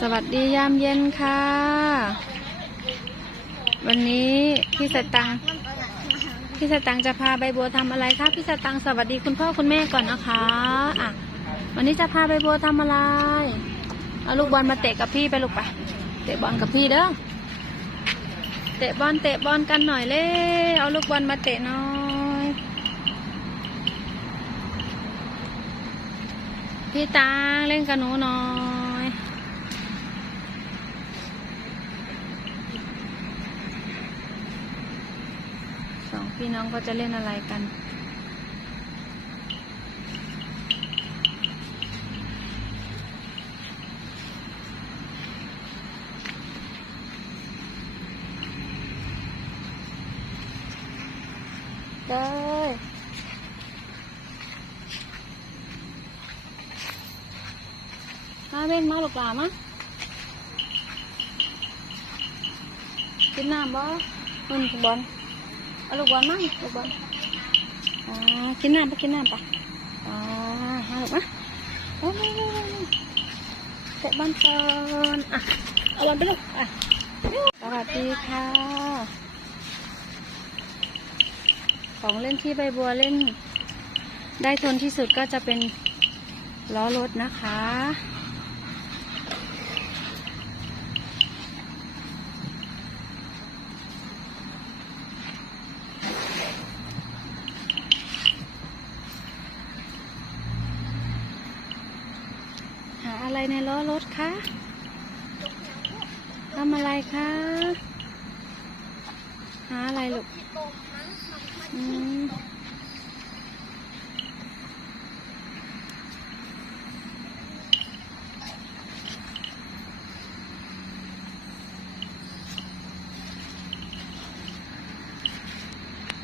สวัสดียามเย็นค่ะ วันนี้พี่สตังพี่สตังจะพาใบบัวทำอะไรคะพี่สตังสวัสดีคุณพ่อคุณแม่ก่อนนะคะอะวันนี้จะพาใบบัวทำอะไรเอาลูกบอลมาเตะกับพี่ไปลูกไปเตะบอลกับพี่เด้อเตะบอลเตะบอลกันหน่อยเล่เอาลูกบอลมาเตะน่อยพี่ตังเล่นกับหนูน่อย สอง พี่น้องเขาจะเล่นอะไรกัน เลยมาเว้นมาลูกหลานมากินน้ำบ่คุณบอล เอาลูกบอลมาลูกบอลอ่ากินน้ำปะกินน้ำปะอ่าหาลูกมาโอ้ยเตะบอลก่อนอะเอาบอลไปลูกอะสวัสดีค่ะ ของเล่นที่ใบบัวเล่น ได้ทนที่สุดก็จะเป็นล้อรถนะคะ หาอะไร ในล้อรถคะทำอะไรคะ หาอะไรลูกอืม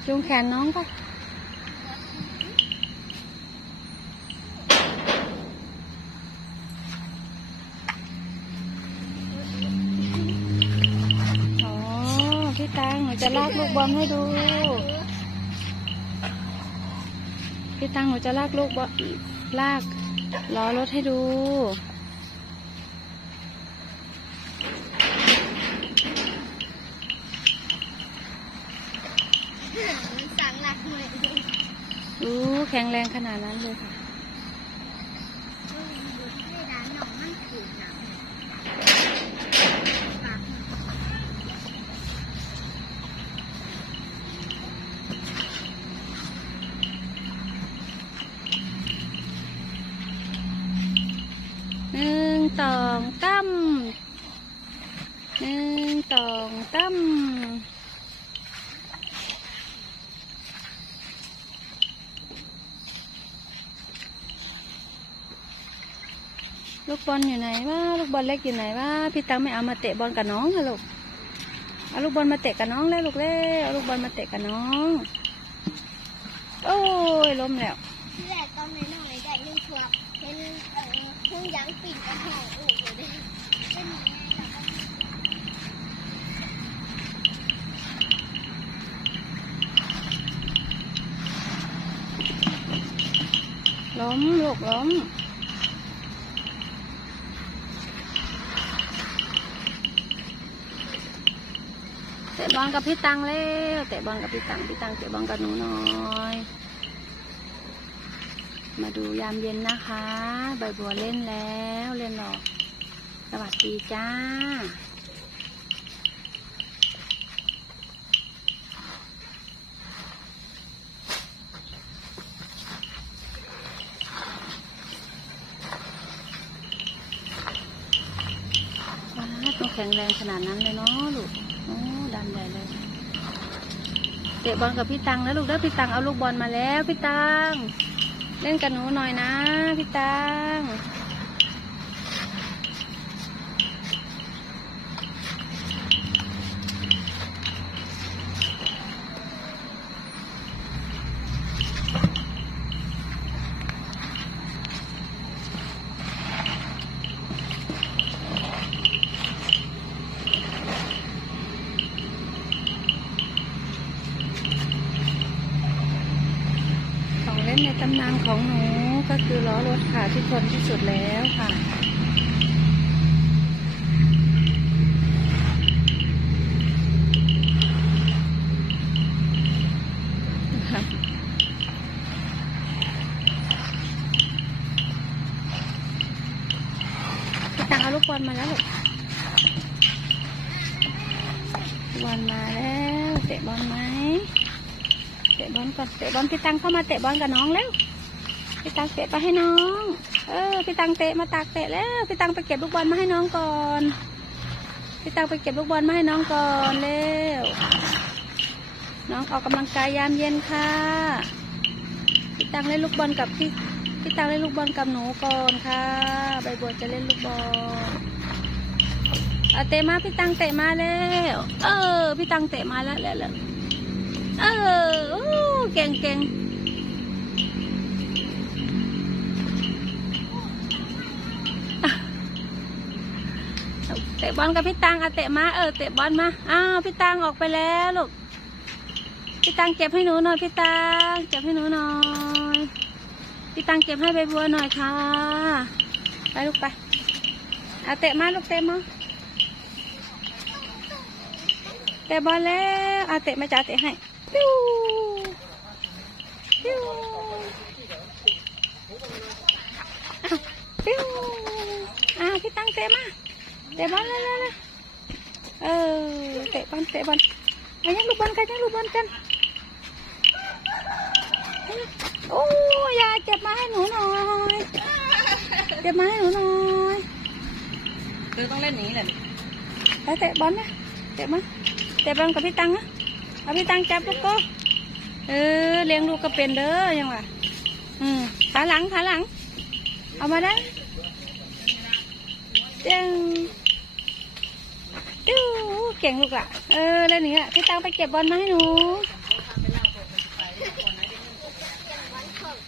จูงแขนน้องปะ ตังหนูจะลากลูกบอลให้ดู พี่ตังหนูจะลากลูกบอลลากล้อรถให้ดูมันสั่งหลักหน่อยอู้แข็งแรงขนาดนั้นเลยค่ะ ให้ร้านหนองมันถูกหนักปาก หนึ่งสองตั้มหนึ่ง สองตั้มลูกบอลอยู่ไหนวะลูกบอลเล็กอยู่ไหนวะพี่ตังไม่เอามาเตะบอลกับน้องนะลูกเอาลูกบอลมาเตะกับน้องแล้วลูกเล่เอาลูกบอลมาเตะกับน้อง โอ้ยล้มแล้วที่แรกตอนในน้องเลยได้ยังชัวเห็นเอ่อเครื่องยังปิดกระห้องอู่เลยเป็นยังไงล่ะครับ ล้ มลูกล้มเตะบอลกับพี่ตังเร็วเตะบอลกับพี่ตังพี่ตังเตะบอลกับหนูหน่อยมาดูยามเย็นนะคะใบบัวเล่นแล้วเล่นหรอกสวัสดีจ้าว้า ข็งแรงขนาดนั้นเลยเนาะลูกโอ้ดันใหญ่เลยเตะบอลกับพี่ตังแล้วลูกแล้วพี่ตังเอาลูกบอลมาแล้วพี่ตังเล่นกับหนูหน่อยนะพี่ตัง กำนังของหนูก็คือล้อรถค่ะที่คนที่สุดแล้วค่ะตังเอาลูกบอลมาแล้วเหรอ บอลก่อนเตะบอลพี่ตังเข้ามาเตะบอลกับน้องแล้วพี่ตังเตะไปให้น้อง เออพี่ตังเตะมาตากเตะแล้วพี่ตังไปเก็บลูกบอลมาให้น้องก่อนพี่ตังไปเก็บลูกบอลมาให้น้องก่อนเร็วน้องออกกำลังกายยามเย็นค่ะพี่ตังเล่นลูกบอลกับพี่พี่ตังเล่นลูกบอลกับหนูก่อนค่ะ ใบบัวจะเล่นลูกบอลเอาเตะมาพี่ตังเตะมาแล้ว เออพี่ตังเตะมาแล้วแล้ว เออเก่งเก่งเตะบอลกับพี่ตังเอาเตะมาเออเตะบอลมาอ้าวพี่ตังออกไปแล้วลูกพี่ตังเก็บให้หนูหน่อยพี่ตังเก็บให้หนูหน่อยพี่ตังเก็บให้ใบบัวหน่อยค่ะไปลูกไปเอาเตะมาลูกเตะมาเตะบอลแล้วเอาเตะมาจ่าเตะให้ ปิ้วปิ้วอ้าวปิ้วอ่าพี่ตังเตะมาเตะบอลเลยเลยเลยเออเตะบอลเตะบอลเอา เก็บมาให้หนูหน่อยเก็บมาให้หนูหน่อยคือต้องเล่นอย่างนี้แหละไปเตะบอลนะเตะมาเตะบอลกับพี่ตังนะเอาพี่ตังจับลูกก็เออเลี้ยงลูกก็เป็นเด้อยังวะอืมขาหลังขาหลัง เอามาได้เจ้งจู้เก่งลูกอะเออเล่นอย่างนี้แหละพี่ตังไปเก็บบอลมาให้หนู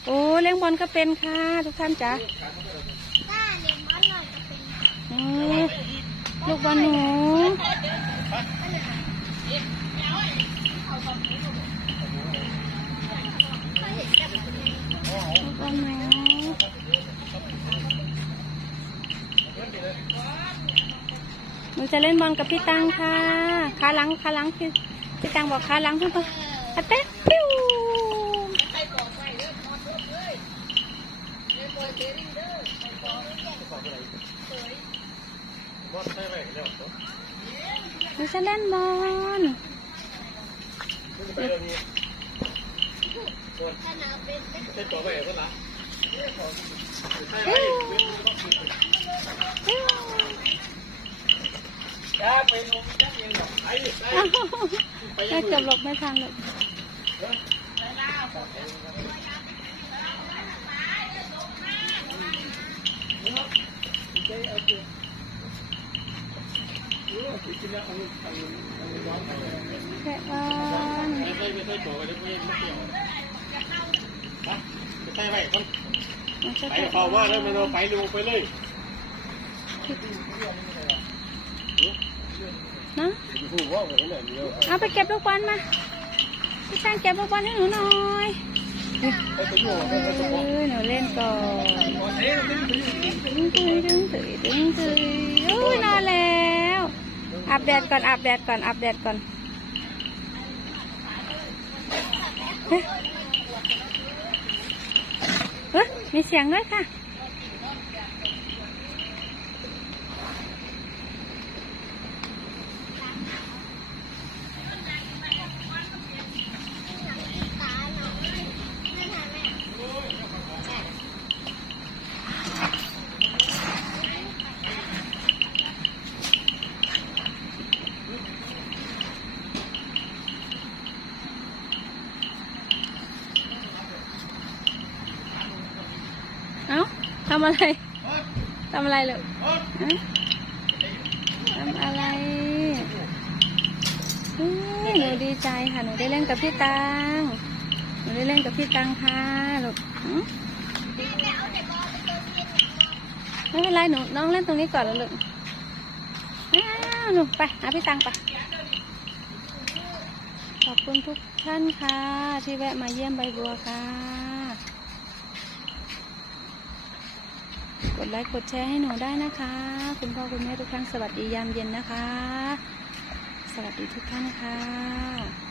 โอ้เลี้ยงบอลก็เป็นค่ะทุกท่านจ้ะต้าเลี้ยงบอลหน่อยจะเป็นอืมลูกบอลหนูลูกบอล หนูหนูจะเล่นบอลกับพี่ตังค่ะขาลังขาลังพี่พี่ตังบอกขาลังเพื่อนๆอะเต้ปิ้ว หนูจะเล่นบอล ขนาดเป็นเป็น ปิ้ว ปิ้วอ้าวแม่เกือบหลบไม่ทันเลยแกะบอลไม่ใช่ไม่ใช่ตัวไปเลยไม่ไม่เกี่ยวนะไม่ใช่ไปคนมันจะ ไปแกะบเฝ้าอว่าแล้วมันเอาไปลงไปเลยนะถูกว่าเหมือนแบบนี้เอาไปเก็บลูกบอลมาพี่ตังเก็บลูกบอลให้หนูหน่อยไปไปอยู่เออหนูเล่นก่อนดึงตุยดึงตุยดึงตุยอุ้ยนอนแล้วอาบแดดก่อนอาบแดดก่อนอาบแดดก่อนเฮ้ยเฮ้ย มีเสียงด้วยค่ะ ตาหน่อยนั่นน่ะแม่ เอ้าทำ อะไรทำอะไรเลยทำอะไรเฮ้ยหนูดีใจค่ะ หนูได้เล่นกับพี่ตัง หนูได้เล่นกับพี่ตังค่ะลูกหืออาแต่บอลไปเติมเย็นไม่เป็นไรหนูน้องเล่นตรงนี้ก่อนแล้วลูกอ้าวหนูไปหาพี่ตังไป ขอบคุณทุกท่านค่ะ ที่แวะมาเยี่ยมใบบัวค่ะ กดไลค์กดแชร์ให้หนูได้นะคะ คุณพ่อคุณแม่ทุกท่านสวัสดียามเย็นนะคะ สวัสดีทุกท่านค่ะ